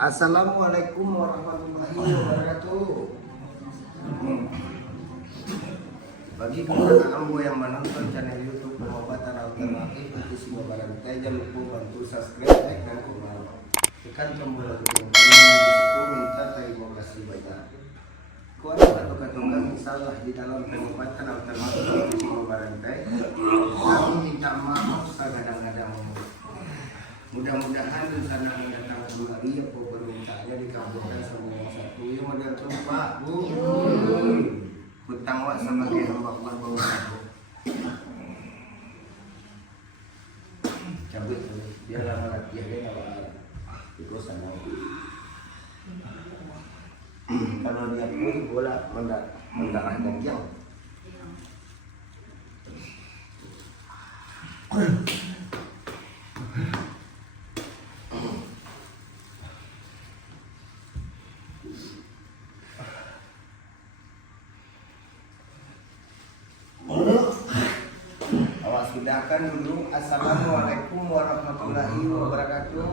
Assalamualaikum warahmatullahi wabarakatuh. Bagi kepada ambo yang menonton channel YouTube Pengobatan Alternatif di Siwa Barantai, jangan lupa bantu subscribe, like, dan komen. Tekan tombol lonceng itu minta terima kasih banyak. Kuat atau ketungan salah di dalam pengobatan alternatif di Siwa Barantai. Kami minta maaf kadang-kadang. Mudah-mudahan rencana mendatang kembali apa permintaannya dikabulkan semua satu yang model tempat bu. Hutang wak sama kayak hamba Allah bawa aku. Cabut dia lama latihan dia nggak bakal itu sana. Kalau dia pun bola mendarah daging. Awas bedakan dulu. Assalamualaikum warahmatullahi wabarakatuh.